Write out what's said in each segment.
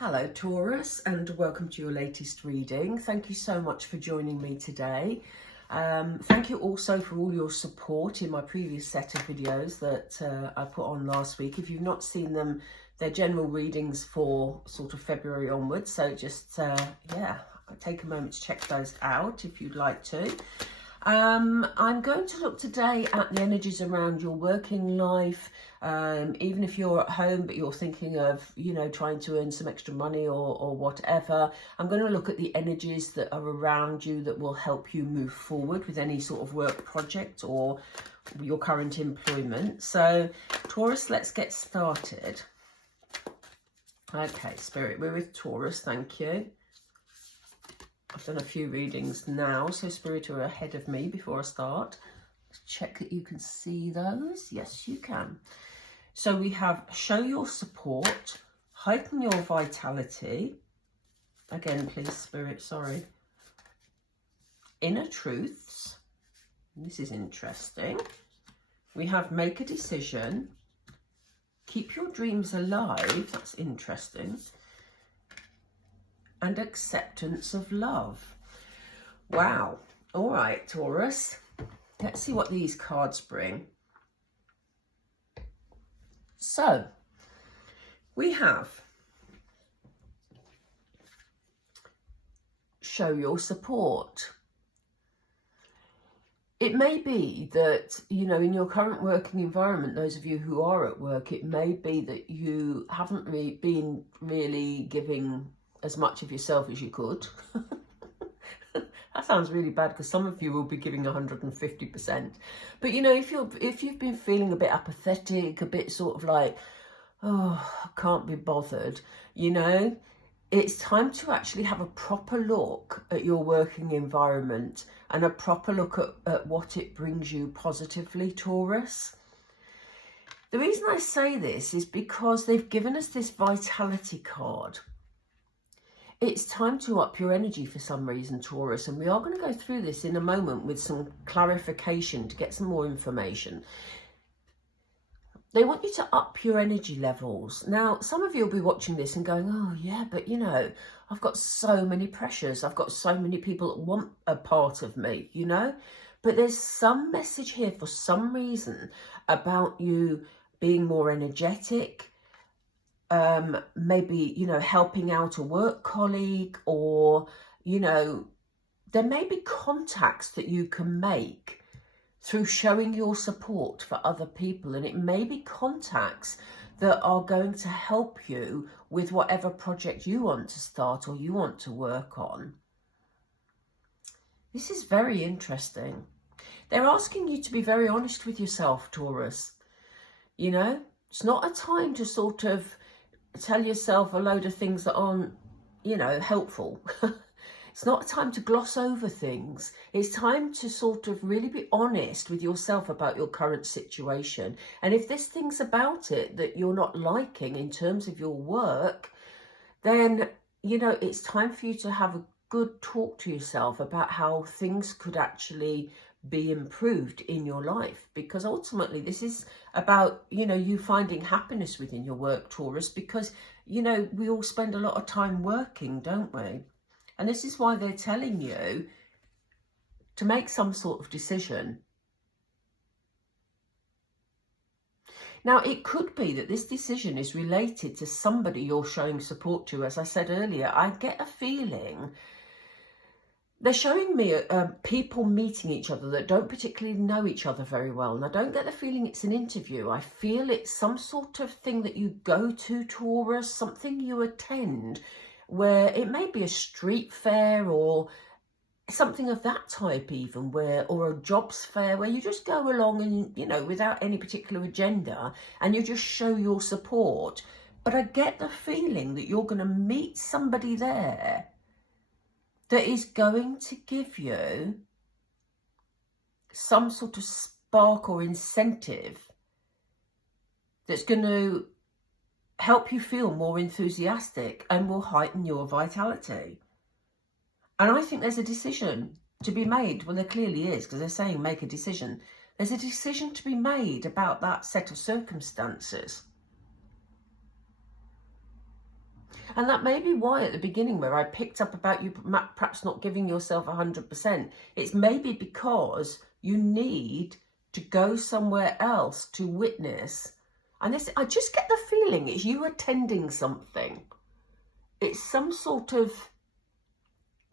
Hello Taurus, and welcome to your latest reading. Thank you so much for joining me today. Thank you also for all your support in my previous set of videos that I put on last week. If you've not seen them, they're general readings for sort of February onwards, so just take a moment to check those out if you'd like to. I'm going to look today at the energies around your working life, even if you're at home but you're thinking of, trying to earn some extra money or whatever. I'm going to look at the energies that are around you that will help you move forward with any sort of work project or your current employment. So Taurus, let's get started. Okay, Spirit, we're with Taurus, thank you. I've done a few readings now, so Spirit are ahead of me before I start. Check that you can see those. Yes, you can. So we have show your support, heighten your vitality. Again, please, Spirit, sorry. Inner truths. This is interesting. We have make a decision. Keep your dreams alive. That's interesting. And acceptance of love. Wow. All right, Taurus. Let's see what these cards bring. So, we have show your support. It may be that, in your current working environment, those of you who are at work, it may be that you haven't been really giving as much of yourself as you could. That sounds really bad because some of you will be giving 150%. But if you've been feeling a bit apathetic, a bit sort of like, oh, I can't be bothered, it's time to actually have a proper look at your working environment and a proper look at what it brings you positively, Taurus. The reason I say this is because they've given us this vitality card. It's time to up your energy for some reason, Taurus, and we are going to go through this in a moment with some clarification to get some more information. They want you to up your energy levels. Now, some of you will be watching this and going, oh yeah, but I've got so many pressures. I've got so many people that want a part of me, But there's some message here for some reason about you being more energetic, maybe, helping out a work colleague, or, there may be contacts that you can make through showing your support for other people. And it may be contacts that are going to help you with whatever project you want to start or you want to work on. This is very interesting. They're asking you to be very honest with yourself, Taurus. It's not a time to sort of tell yourself a load of things that aren't, helpful. It's not a time to gloss over things. It's time to sort of really be honest with yourself about your current situation. And if there's things about it that you're not liking in terms of your work, then, it's time for you to have a good talk to yourself about how things could actually be improved in your life, because ultimately this is about you finding happiness within your work, Taurus, because we all spend a lot of time working, don't we? And this is why they're telling you to make some sort of decision. Now, it could be that this decision is related to somebody you're showing support to. As I said earlier, I get a feeling they're showing me people meeting each other that don't particularly know each other very well. And I don't get the feeling it's an interview. I feel it's some sort of thing that you go to, Taurus, something you attend, where it may be a street fair or something of that type even, or a jobs fair, where you just go along and, without any particular agenda, and you just show your support. But I get the feeling that you're going to meet somebody there that is going to give you some sort of spark or incentive that's going to help you feel more enthusiastic and will heighten your vitality. And I think there's a decision to be made. Well, there clearly is, because they're saying make a decision. There's a decision to be made about that set of circumstances. And that may be why at the beginning where I picked up about you perhaps not giving yourself 100%, it's maybe because you need to go somewhere else to witness. And this, I just get the feeling it's you attending something. It's some sort of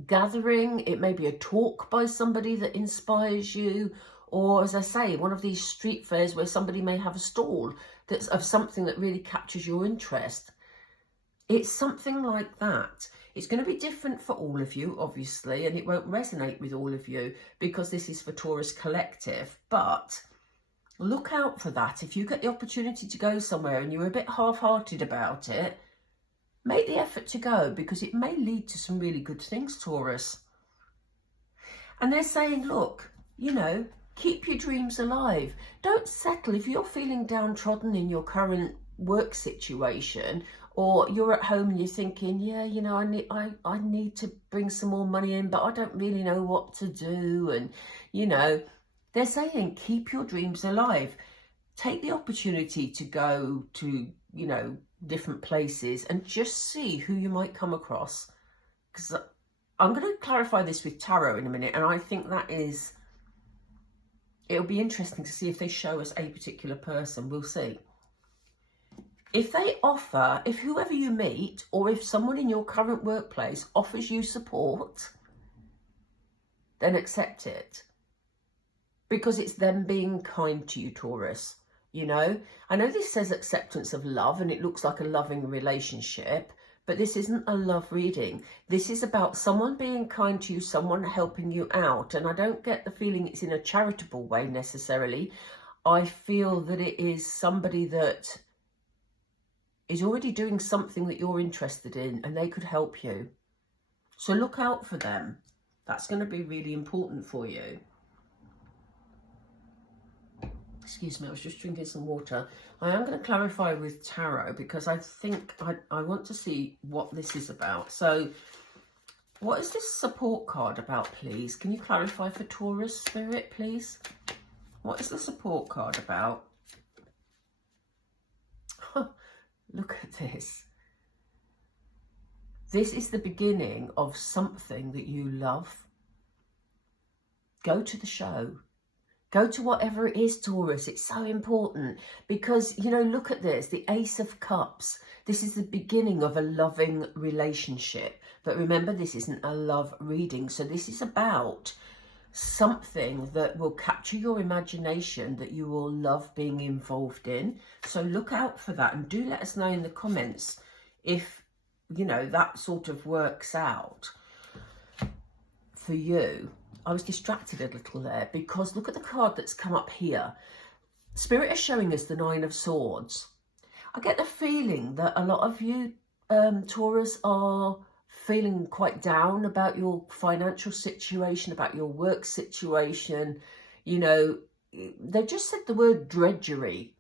gathering. It may be a talk by somebody that inspires you. Or, as I say, one of these street fairs where somebody may have a stall that's of something that really captures your interest. It's something like that. It's going to be different for all of you, obviously, and it won't resonate with all of you because this is for Taurus Collective. But look out for that. If you get the opportunity to go somewhere and you're a bit half-hearted about it, make the effort to go because it may lead to some really good things, Taurus. And they're saying, look, you know, keep your dreams alive. Don't settle. If you're feeling downtrodden in your current work situation, or you're at home and you're thinking, yeah, you know, I need to bring some more money in, but I don't really know what to do. And, you know, they're saying keep your dreams alive. Take the opportunity to go to, you know, different places and just see who you might come across. Because I'm going to clarify this with tarot in a minute, and I think that is, it'll be interesting to see if they show us a particular person. We'll see. If they offer, if whoever you meet, or if someone in your current workplace offers you support, then accept it. Because it's them being kind to you, Taurus. You know, I know this says acceptance of love and it looks like a loving relationship, but this isn't a love reading. This is about someone being kind to you, someone helping you out. And I don't get the feeling it's in a charitable way necessarily. I feel that it is somebody that is already doing something that you're interested in and they could help you. So look out for them. That's going to be really important for you. Excuse me, I was just drinking some water. I am going to clarify with tarot because I think I want to see what this is about. So what is this support card about, please? Can you clarify for Taurus Spirit, please? What is the support card about? Look at this. This is the beginning of something that you love. Go to the show. Go to whatever it is, Taurus. It's so important because, you know, look at this. The Ace of Cups. This is the beginning of a loving relationship. But remember, this isn't a love reading. So this is about something that will capture your imagination, that you will love being involved in. So look out for that and do let us know in the comments if, you know, that sort of works out for you. I was distracted a little there because look at the card that's come up here. Spirit is showing us the Nine of Swords. I get the feeling that a lot of you, Taurus, are feeling quite down about your financial situation, about your work situation. You know, they just said the word drudgery,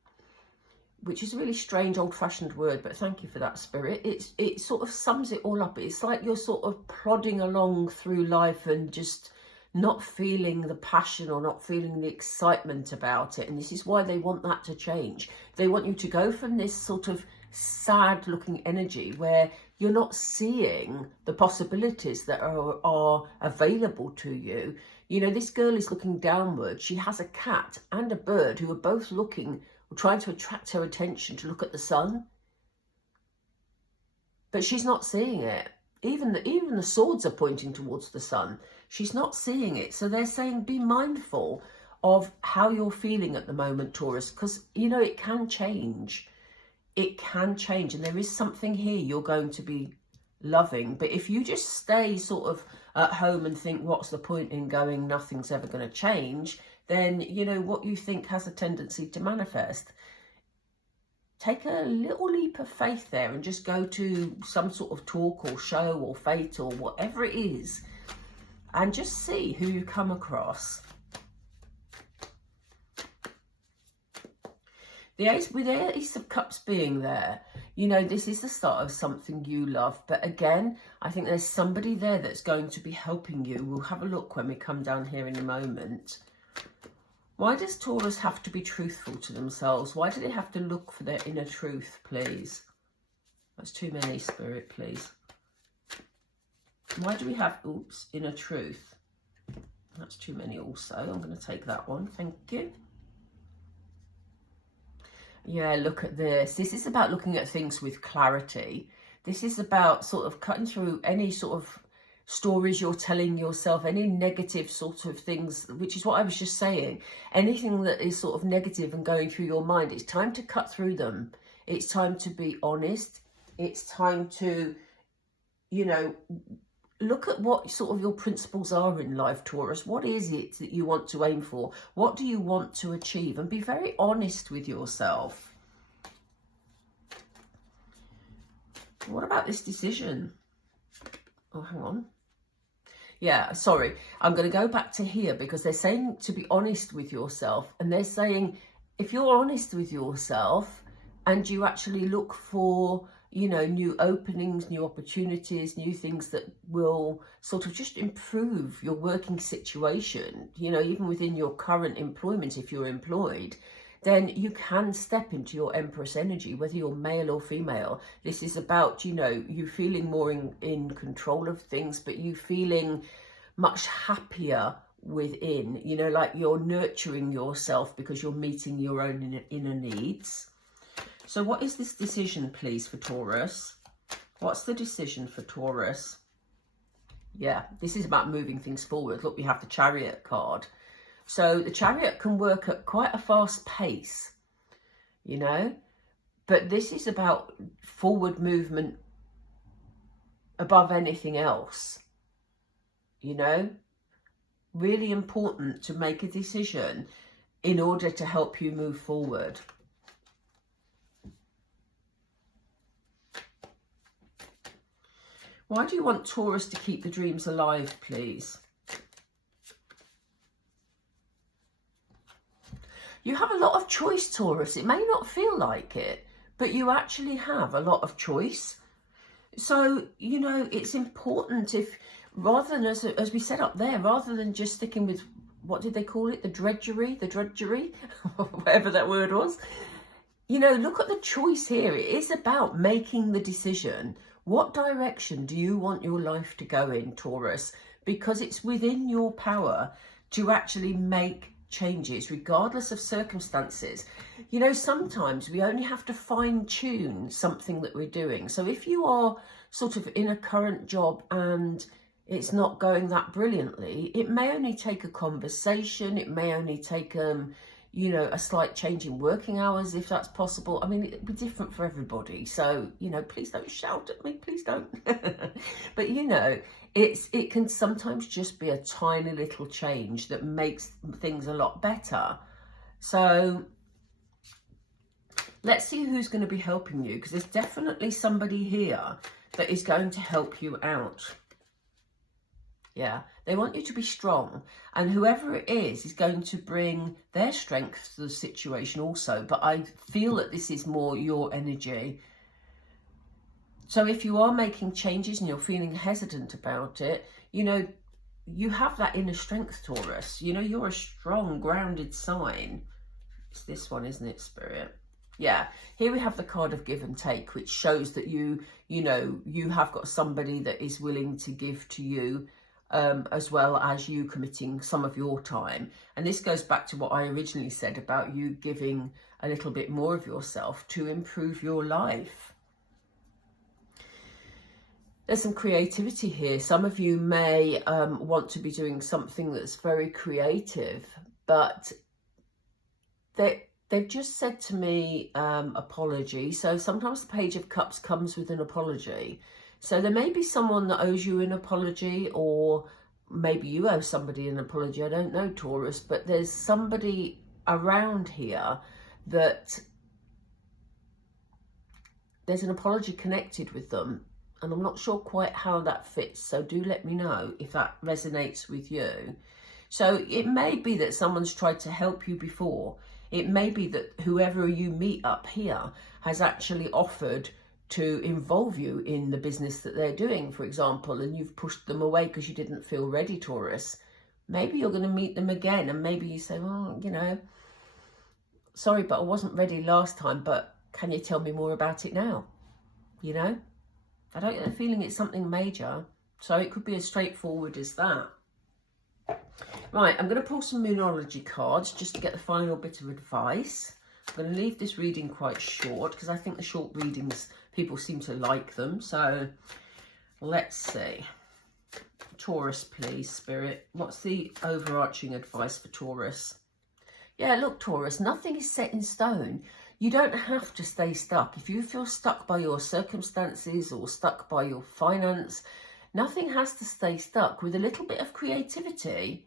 which is a really strange old-fashioned word, but thank you for that, Spirit. It sort of sums it all up. It's like you're sort of plodding along through life and just not feeling the passion or not feeling the excitement about it. And this is why they want that to change. They want you to go from this sort of sad looking energy where you're not seeing the possibilities that are available to you. You know, this girl is looking downward. She has a cat and a bird who are both looking, trying to attract her attention to look at the sun. But she's not seeing it. Even the swords are pointing towards the sun. She's not seeing it. So they're saying be mindful of how you're feeling at the moment, Taurus, because, you know, it can change. It can change. And there is something here you're going to be loving. But if you just stay sort of at home and think, what's the point in going? Nothing's ever going to change. Then, you know, what you think has a tendency to manifest. Take a little leap of faith there and just go to some sort of talk or show or fete or whatever it is and just see who you come across. With the Ace of Cups being there, you know, this is the start of something you love. But again, I think there's somebody there that's going to be helping you. We'll have a look when we come down here in a moment. Why does Taurus have to be truthful to themselves? Why do they have to look for their inner truth, please? That's too many, Spirit, please. Why do we have, oops, inner truth? That's too many also. I'm going to take that one. Thank you. Yeah, look at this. This is about looking at things with clarity. This is about sort of cutting through any sort of stories you're telling yourself, any negative sort of things, which is what I was just saying. Anything that is sort of negative and going through your mind, it's time to cut through them. It's time to be honest. It's time to, you know, look at what sort of your principles are in life, Taurus. What is it that you want to aim for? What do you want to achieve? And be very honest with yourself. What about this decision? Oh, hang on. Yeah, sorry. I'm going to go back to here because they're saying to be honest with yourself. And they're saying if you're honest with yourself and you actually look for, you know, new openings, new opportunities, new things that will sort of just improve your working situation, you know, even within your current employment, if you're employed, then you can step into your Empress energy, whether you're male or female. This is about, you know, you feeling more in control of things, but you feeling much happier within, you know, like you're nurturing yourself because you're meeting your own inner needs. So what is this decision, please, for Taurus? What's the decision for Taurus? Yeah, this is about moving things forward. Look, we have the Chariot card. So the Chariot can work at quite a fast pace, you know, but this is about forward movement above anything else, you know. Really important to make a decision in order to help you move forward. Why do you want Taurus to keep the dreams alive, please? You have a lot of choice, Taurus. It may not feel like it, but you actually have a lot of choice. So, you know, it's important if, rather than, as we said up there, rather than just sticking with, what did they call it? The drudgery, whatever that word was. You know, look at the choice here. It is about making the decision. What direction do you want your life to go in, Taurus? Because it's within your power to actually make changes, regardless of circumstances. You know, sometimes we only have to fine tune something that we're doing. So if you are sort of in a current job and it's not going that brilliantly, it may only take a conversation. It may only take, you know, a slight change in working hours, if that's possible. I mean, it'd be different for everybody. So, you know, please don't shout at me. Please don't. But, you know, it can sometimes just be a tiny little change that makes things a lot better. So let's see who's going to be helping you, because there's definitely somebody here that is going to help you out. Yeah, they want you to be strong, and whoever it is going to bring their strength to the situation also. But I feel that this is more your energy. So if you are making changes and you're feeling hesitant about it, you know, you have that inner strength, Taurus. You know, you're a strong, grounded sign. It's this one, isn't it, Spirit? Yeah, here we have the card of give and take, which shows that you know, you have got somebody that is willing to give to you, as well as you committing some of your time. And this goes back to what I originally said about you giving a little bit more of yourself to improve your life. There's some creativity here. Some of you may want to be doing something that's very creative, but they've just said to me, apology. So sometimes the Page of Cups comes with an apology. So there may be someone that owes you an apology, or maybe you owe somebody an apology. I don't know, Taurus, but there's somebody around here that there's an apology connected with them. And I'm not sure quite how that fits. So do let me know if that resonates with you. So it may be that someone's tried to help you before. It may be that whoever you meet up here has actually offered to involve you in the business that they're doing, for example, and you've pushed them away because you didn't feel ready, Taurus. Maybe you're going to meet them again, and maybe you say, well, you know, sorry, but I wasn't ready last time, but can you tell me more about it now? you know. I don't get the feeling it's something major. So it could be as straightforward as that. Right, I'm going to pull some Moonology cards just to get the final bit of advice. I'm going to leave this reading quite short because I think the short readings, people seem to like them. So let's see. Taurus, please, Spirit. What's the overarching advice for Taurus? Yeah, look, Taurus, nothing is set in stone. You don't have to stay stuck. If you feel stuck by your circumstances or stuck by your finance, nothing has to stay stuck. With a little bit of creativity,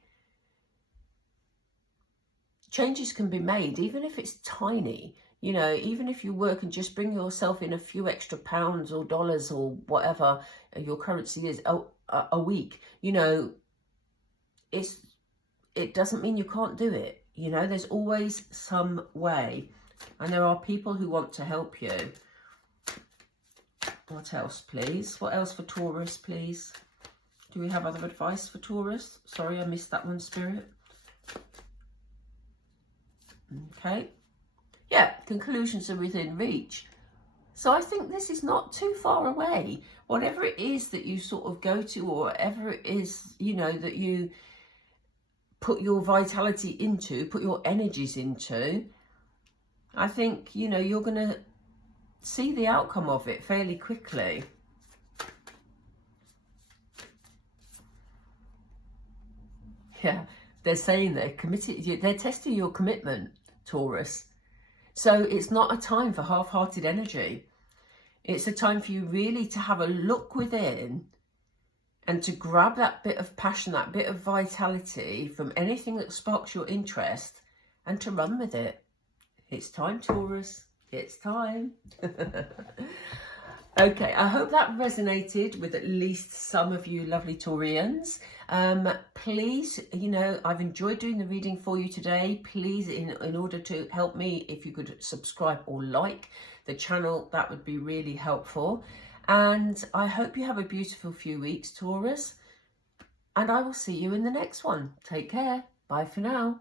changes can be made, even if it's tiny. You know, even if you work and just bring yourself in a few extra pounds or dollars or whatever your currency is a week, you know, it doesn't mean you can't do it. You know, there's always some way. And there are people who want to help you. What else, please? What else for Taurus, please? Do we have other advice for Taurus? Sorry, I missed that one, Spirit. Okay. Yeah, conclusions are within reach. So I think this is not too far away. Whatever it is that you sort of go to, or whatever it is, you know, that you put your vitality into, put your energies into, I think, you know, you're going to see the outcome of it fairly quickly. Yeah, they're saying they're committed. They're testing your commitment, Taurus. So it's not a time for half-hearted energy. It's a time for you really to have a look within and to grab that bit of passion, that bit of vitality from anything that sparks your interest and to run with it. It's time, Taurus. It's time. Okay, I hope that resonated with at least some of you lovely Taurians. Please, you know, I've enjoyed doing the reading for you today. Please, in order to help me, if you could subscribe or like the channel, that would be really helpful. And I hope you have a beautiful few weeks, Taurus. And I will see you in the next one. Take care. Bye for now.